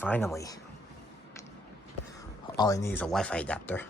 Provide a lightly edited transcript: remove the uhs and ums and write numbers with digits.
finally. All I need is a Wi-Fi adapter.